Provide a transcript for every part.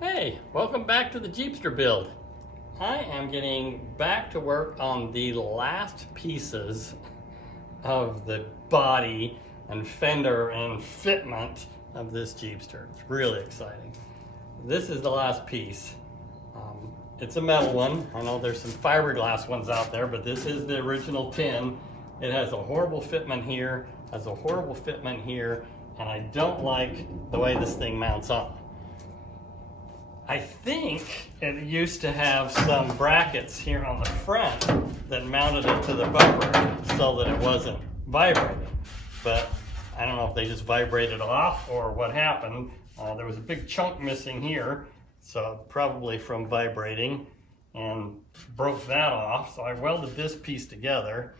Hey, welcome back to the Jeepster build. I am getting back to work on the last pieces of the body and fender and fitment of this Jeepster. It's really exciting. This is the last piece. It's a metal one. I know there's some fiberglass ones out there, but this is the original tin. It has a horrible fitment here, has a horrible fitment here, and I don't like the way this thing mounts on. I think it used to have some brackets here on the front that mounted it to the bumper so that it wasn't vibrating. But I don't know if they just vibrated off or what happened. There was a big chunk missing here, so probably from vibrating, and broke that off. So I welded this piece together,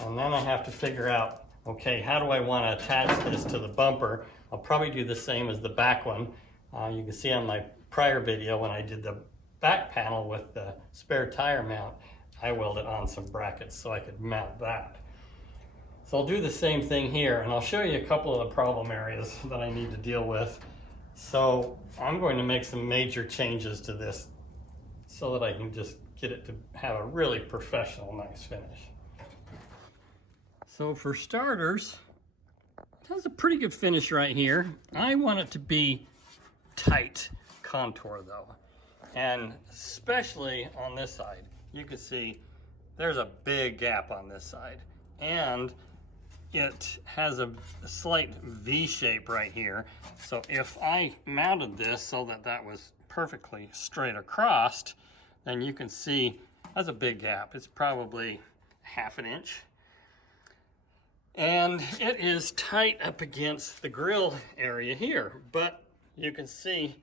and then I have to figure out, okay, how do I want to attach this to the bumper? I'll probably do the same as the back one. You can see on my prior video when I did the back panel with the spare tire mount, I welded on some brackets so I could mount that. So I'll do the same thing here, and I'll show you a couple of the problem areas that I need to deal with. So I'm going to make some major changes to this so that I can just get it to have a really professional, nice finish. So for starters, it has a pretty good finish right here. I want it to be tight contour though, and especially on this side. You can see there's a big gap on this side, and it has a slight V shape right here. So if I mounted this so that that was perfectly straight across, then you can see that's a big gap. It's probably ½ an inch. And it is tight up against the grill area here, but you can see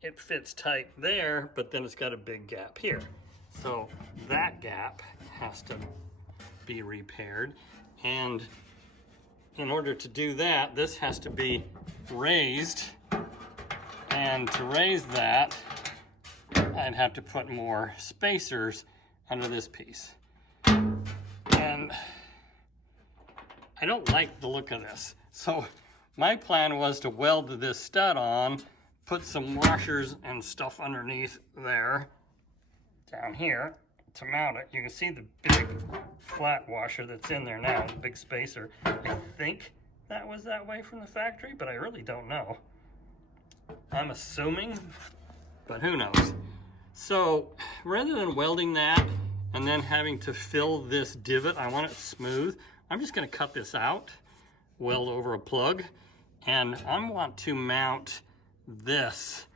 it fits tight there, but then it's got a big gap here. So that gap has to be repaired. And in order to do that, this has to be raised. And to raise that, I'd have to put more spacers under this piece. And I don't like the look of this. So my plan was to weld this stud on, put some washers and stuff underneath there, down here, to mount it. You can see the big flat washer that's in there now, the big spacer. I think that was that way from the factory, but I really don't know. I'm assuming, but who knows. So rather than welding that and then having to fill this divot, I want it smooth. I'm just gonna cut this out, weld over a plug, and I want to mount this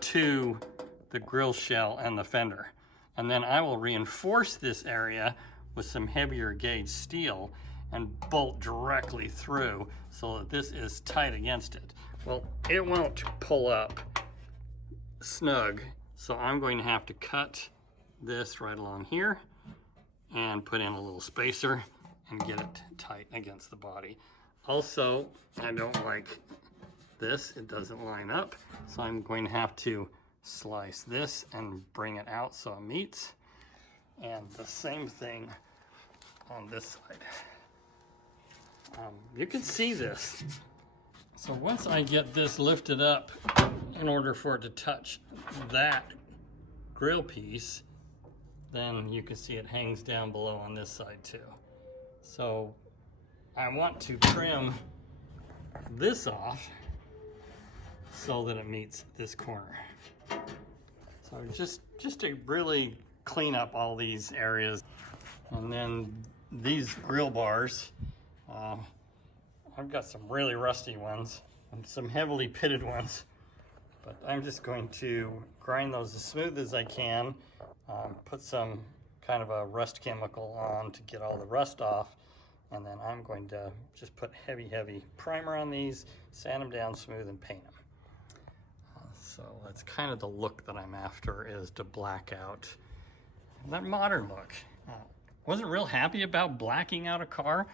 to the grill shell and the fender. And then I will reinforce this area with some heavier gauge steel and bolt directly through so that this is tight against it. Well, it won't pull up snug, so I'm going to have to cut this right along here and put in a little spacer and get it tight against the body. Also, I don't like this, it doesn't line up, so I'm going to have to slice this and bring it out so it meets. And the same thing on this side. You can see this. So once I get this lifted up in order for it to touch that grill piece, then you can see it hangs down below on this side too. So I want to trim this off so that it meets this corner. So just to really clean up all these areas. And then these grill bars, I've got some really rusty ones and some heavily pitted ones, but I'm just going to grind those as smooth as I can, put some kind of a rust chemical on to get all the rust off, and then I'm going to just put heavy primer on these, sand them down smooth, and paint them. So that's kind of the look that I'm after, is to black out that modern look. Wasn't real happy about blacking out a car,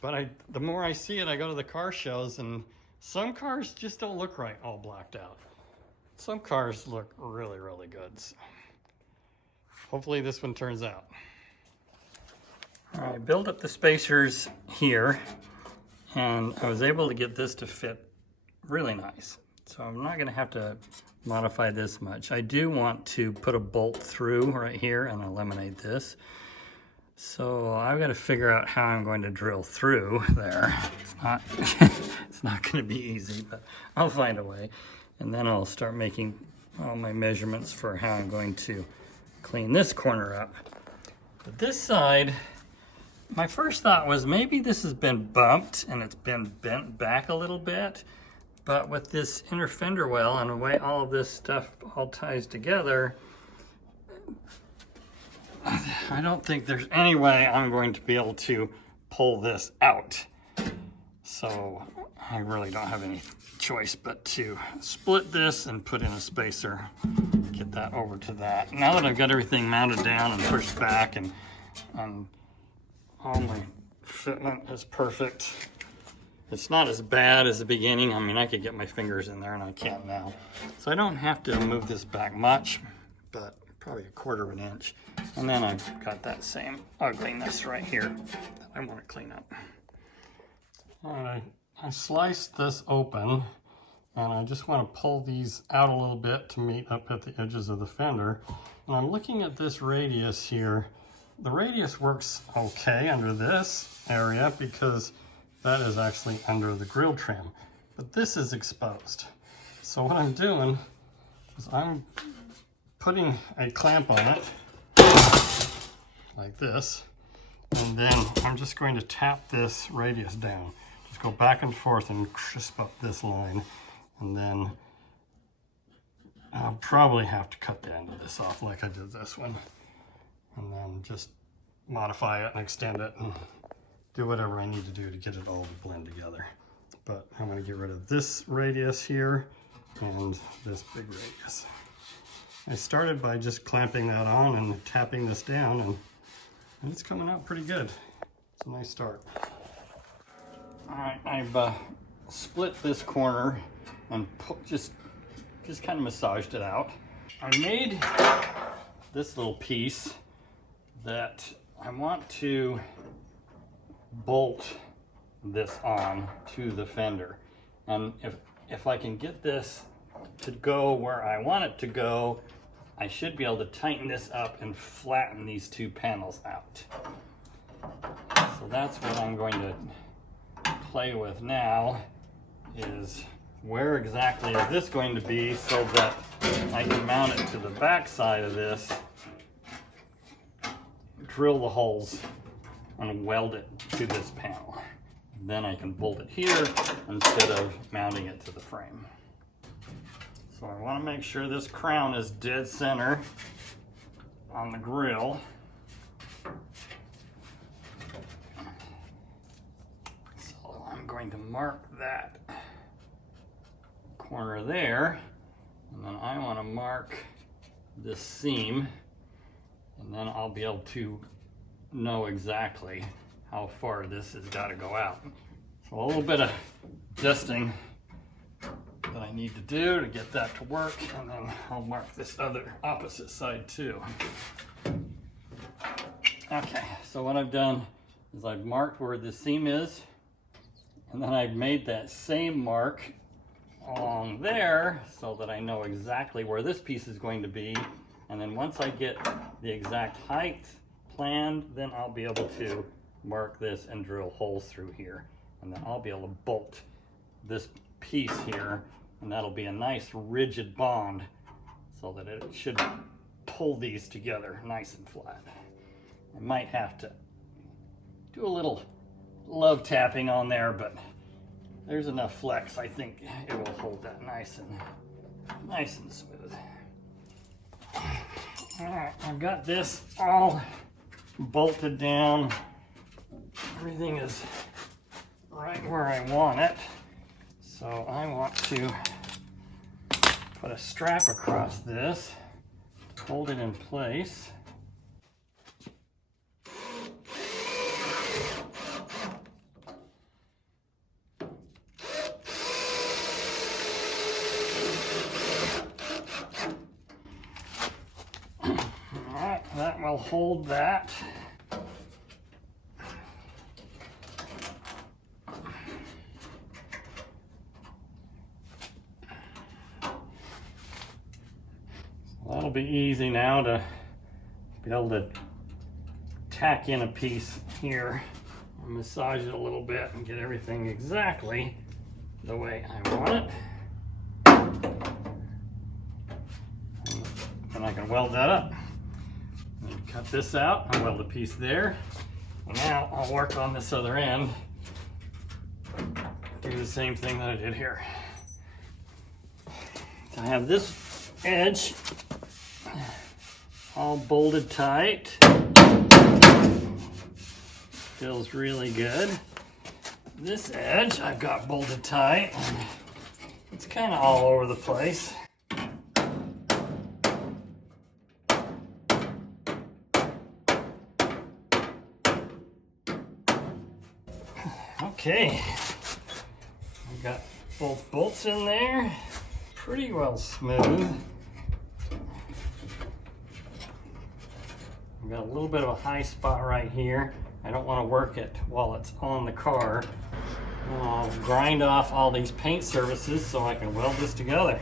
but the more I see it, I go to the car shows, and some cars just don't look right all blacked out. Some cars look really good. So hopefully this one turns out. All right, build up the spacers here, and I was able to get this to fit really nice. So I'm not gonna have to modify this much. I do want to put a bolt through right here and eliminate this. So I've got to figure out how I'm going to drill through there. It's not, it's not going to be easy, but I'll find a way. And then I'll start making all my measurements for how I'm going to clean this corner up. But this side, my first thought was maybe this has been bumped and it's been bent back a little bit. But with this inner fender well and the way all of this stuff all ties together, I don't think there's any way I'm going to be able to pull this out. So I really don't have any choice but to split this and put in a spacer, get that over to that. Now that I've got everything mounted down and pushed back and all my fitment is perfect, it's not as bad as the beginning. I mean, I could get my fingers in there and I can't now. So I don't have to move this back much, but probably 1/4 of an inch. And then I've got that same ugliness right here that I want to clean up. All right, I sliced this open and I just want to pull these out a little bit to meet up at the edges of the fender. And I'm looking at this radius here. The radius works okay under this area because that is actually under the grill trim, but this is exposed. So what I'm doing is I'm putting a clamp on it like this, and then I'm just going to tap this radius down. Just go back and forth and crisp up this line, and then I'll probably have to cut the end of this off like I did this one, and then just modify it and extend it and do whatever I need to do to get it all to blend together. But I'm going to get rid of this radius here and this big radius. I started by just clamping that on and tapping this down, and it's coming out pretty good. It's a nice start. All right, I've split this corner and just kind of massaged it out. I made this little piece that I want to bolt this on to the fender. And if I can get this to go where I want it to go, I should be able to tighten this up and flatten these two panels out. So that's what I'm going to play with now, is where exactly is this going to be so that I can mount it to the back side of this, drill the holes and weld it to this panel. Then I can bolt it here instead of mounting it to the frame. So I want to make sure this crown is dead center on the grill. So I'm going to mark that corner there, and then I want to mark this seam, and then I'll be able to know exactly how far this has got to go out. So a little bit of adjusting that I need to do to get that to work, and then I'll mark this other opposite side too. Okay, so what I've done is I've marked where the seam is, and then I've made that same mark along there so that I know exactly where this piece is going to be. And then once I get the exact height planned, then I'll be able to mark this and drill holes through here, and then I'll be able to bolt this piece here, and that'll be a nice rigid bond so that it should pull these together nice and flat. I might have to do a little love tapping on there, but there's enough flex. I think it will hold that nice and smooth. All right, I've got this all bolted down. Everything is right where I want it. So I want to put a strap across this, hold it in place. All right, that will hold that. will be easy now to be able to tack in a piece here, massage it a little bit and get everything exactly the way I want it. And I can weld that up. And cut this out, I'll weld a piece there. And now I'll work on this other end. Do the same thing that I did here. So I have this edge all bolted tight. Feels really good. This edge I've got bolted tight. It's kind of all over the place. Okay, I've got both bolts in there, pretty well smooth. I've got a little bit of a high spot right here. I don't want to work it while it's on the car. I'll grind off all these paint surfaces so I can weld this together.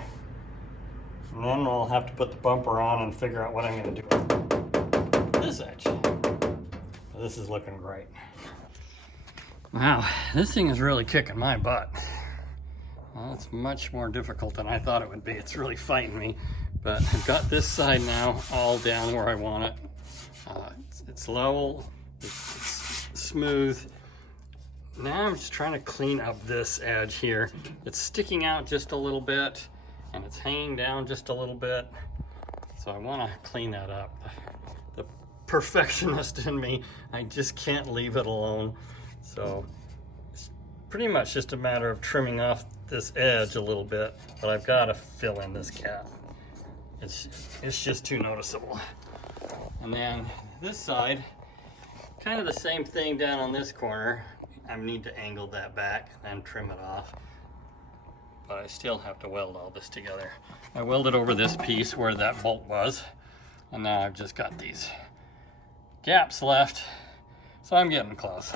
And then I'll have to put the bumper on and figure out what I'm going to do with this edge. This is looking great. Wow, this thing is really kicking my butt. Well, it's much more difficult than I thought it would be. It's really fighting me. But I've got this side now all down where I want it. It's level, it's smooth. Now I'm just trying to clean up this edge here. It's sticking out just a little bit and it's hanging down just a little bit. So I want to clean that up. The perfectionist in me, I just can't leave it alone. So it's pretty much just a matter of trimming off this edge a little bit, but I've got to fill in this gap. It's just too noticeable. And then this side, kind of the same thing down on this corner. I need to angle that back and trim it off, but I still have to weld all this together. I welded over this piece where that bolt was, and now I've just got these gaps left, so I'm getting close.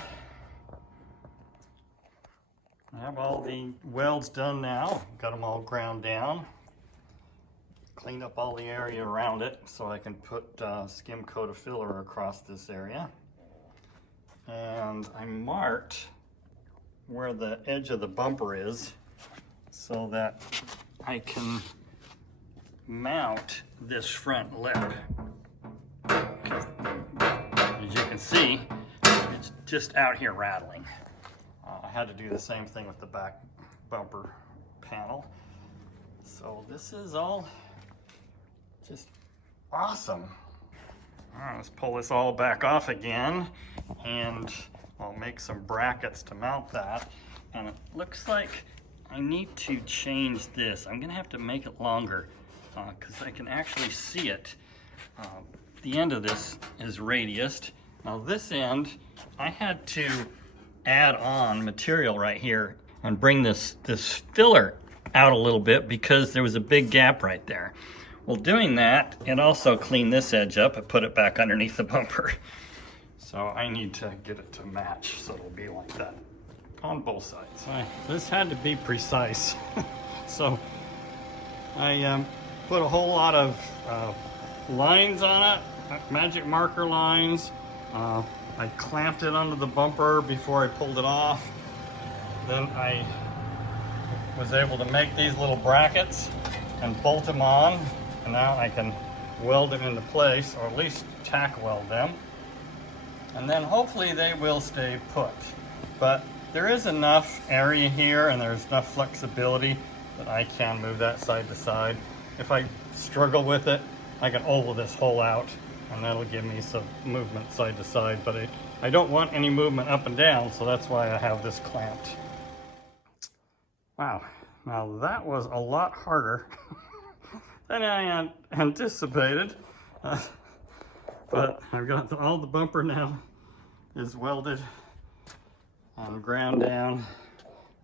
I have all the welds done now. Got them all ground down. Cleaned up all the area around it so I can put skim coat of filler across this area. And I marked where the edge of the bumper is so that I can mount this front lip. As you can see, it's just out here rattling. I had to do the same thing with the back bumper panel. So this is all just awesome. All right, let's pull this all back off again, and I'll make some brackets to mount that. And it looks like I need to change this. I'm gonna have to make it longer because I can actually see it. The end of this is radiused. Now this end, I had to add on material right here and bring this filler out a little bit because there was a big gap right there. Well, doing that, it also cleaned this edge up and put it back underneath the bumper. So I need to get it to match so it'll be like that on both sides. This had to be precise. So I put a whole lot of lines on it, magic marker lines. I clamped it onto the bumper before I pulled it off. Then I was able to make these little brackets and bolt them on. And now I can weld them into place, or at least tack weld them. And then hopefully they will stay put. But there is enough area here and there's enough flexibility that I can move that side to side. If I struggle with it, I can oval this hole out and that'll give me some movement side to side, but I don't want any movement up and down, so that's why I have this clamped. Wow, now that was a lot harder than I anticipated, but I've got all the bumper now is welded and ground down.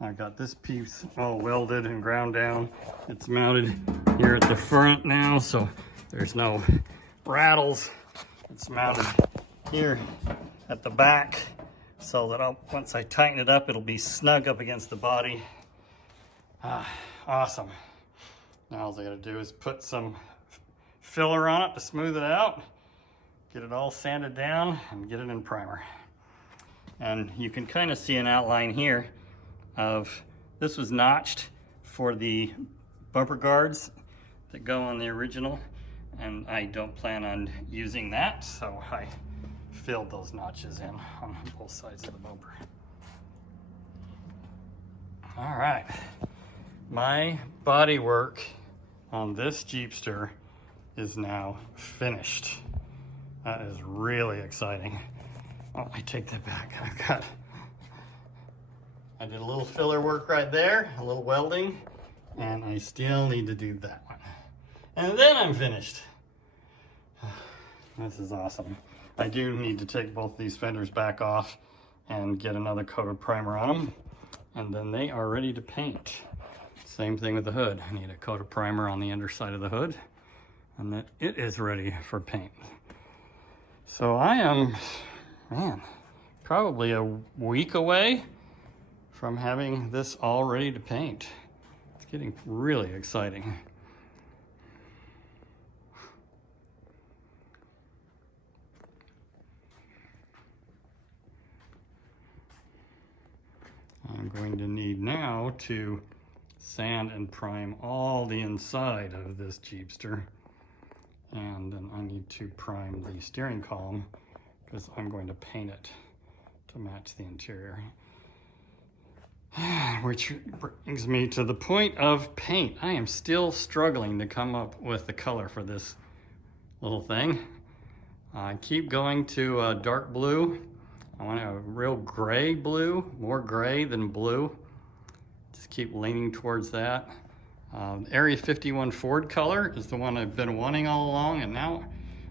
I've got this piece all welded and ground down. It's mounted here at the front now, so there's no rattles. It's mounted here at the back so that once I tighten it up, it'll be snug up against the body. Awesome. Now all I gotta do is put some filler on it to smooth it out, get it all sanded down, and get it in primer. And you can kind of see an outline here of, this was notched for the bumper guards that go on the original, and I don't plan on using that, so I filled those notches in on both sides of the bumper. All right, my body work on this Jeepster is now finished. That is really exciting. Oh, I take that back. I did a little filler work right there, a little welding, and I still need to do that one. And then I'm finished. This is awesome. I do need to take both these fenders back off and get another coat of primer on them, and then they are ready to paint. Same thing with the hood. I need a coat of primer on the underside of the hood, and then it is ready for paint. So I am, man, probably a week away from having this all ready to paint. It's getting really exciting. I'm going to need now to sand and prime all the inside of this Jeepster. And then I need to prime the steering column because I'm going to paint it to match the interior. Which brings me to the point of paint. I am still struggling to come up with the color for this little thing. I keep going to dark blue. I want a real gray blue, more gray than blue. Just keep leaning towards that. Area 51 Ford color is the one I've been wanting all along, and now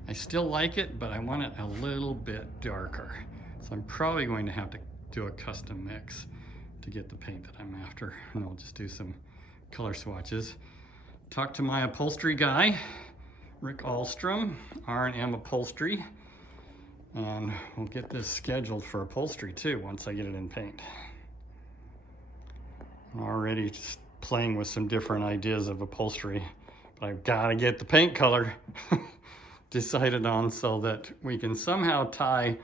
I still like it, but I want it a little bit darker. So I'm probably going to have to do a custom mix to get the paint that I'm after, and I'll just do some color swatches. Talk to my upholstery guy, Rick Ahlstrom, R&M Upholstery, and we'll get this scheduled for upholstery too once I get it in paint. I'm already just playing with some different ideas of upholstery, but I've got to get the paint color decided on so that we can somehow tie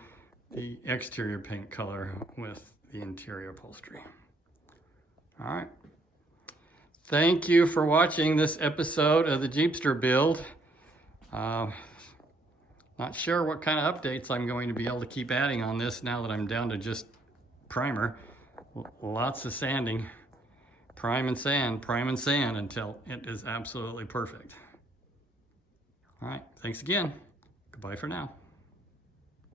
the exterior paint color with the interior upholstery. All right. Thank you for watching this episode of the Jeepster build. Not sure what kind of updates I'm going to be able to keep adding on this now that I'm down to just primer. Lots of sanding. Prime and sand until it is absolutely perfect. All right, thanks again. Goodbye for now.